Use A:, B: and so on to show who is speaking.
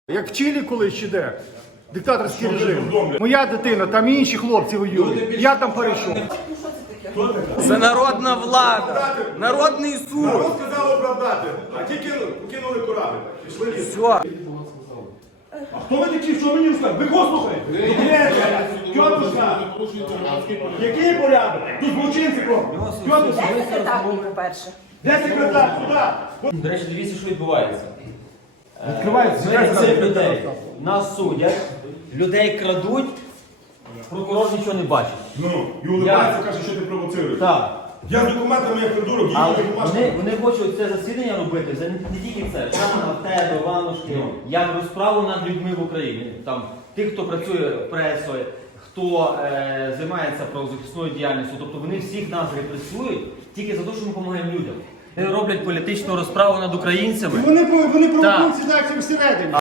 A: Як в Чилі колись ще де, диктаторський режим. Моя дитина, там інші хлопці воюють. Я там перейшов.
B: Це народна влада, народний суд.
C: Народ сказав оправдати, а ті кинули корабль. Пішли ліс.
B: Все.
C: А хто ви такі, що мені розказали? Ви кого слухаєте? Тьотушка! Який порядок? Тут злочинці кого? Тьотушка!
D: По-перше.
C: Де секретар? Куди?
E: До речі, дивіться, що відбувається.
C: Відкривається.
E: Ми цих людей нас судять, людей крадуть, прокурор нічого не бачить.
C: Ну, і улибається, каже, що ти провоцируєш.
E: Так.
C: Я з документами як придурок,
E: Але
C: їду бумажки.
E: вони хочуть це засідання робити, це не тільки це, прямо на тебе, Іванушки, як розправу над людьми в Україні. Там, тих, хто працює пресою, хто займається правозахисною діяльністю, тобто вони всіх нас репресують тільки за те, що ми допомагаємо людям. Вони роблять політичну розправу над українцями.
A: Вони провокують ситуацію всередині.